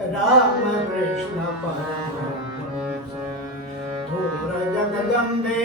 राम कृष्ण परम थोर जगदंबे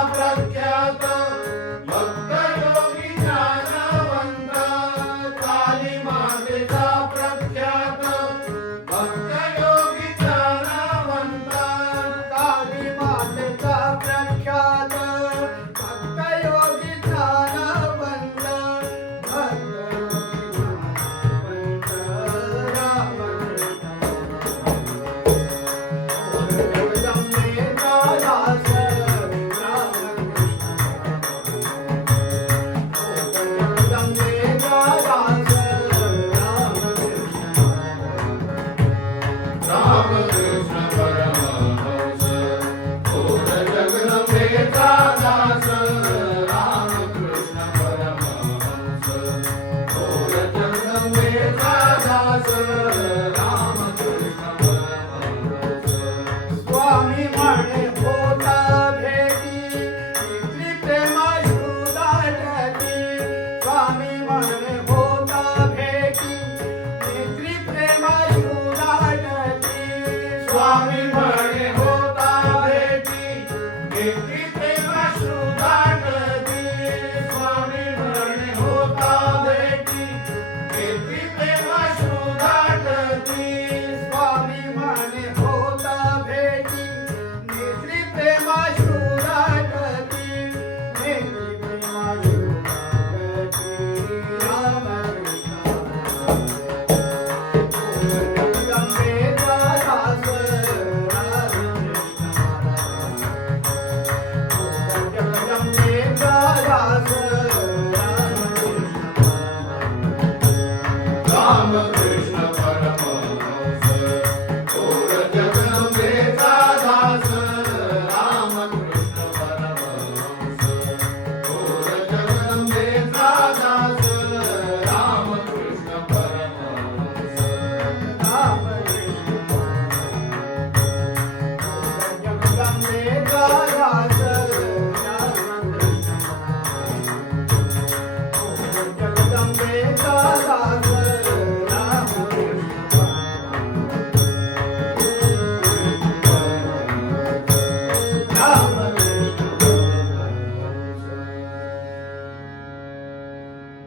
Mary. 打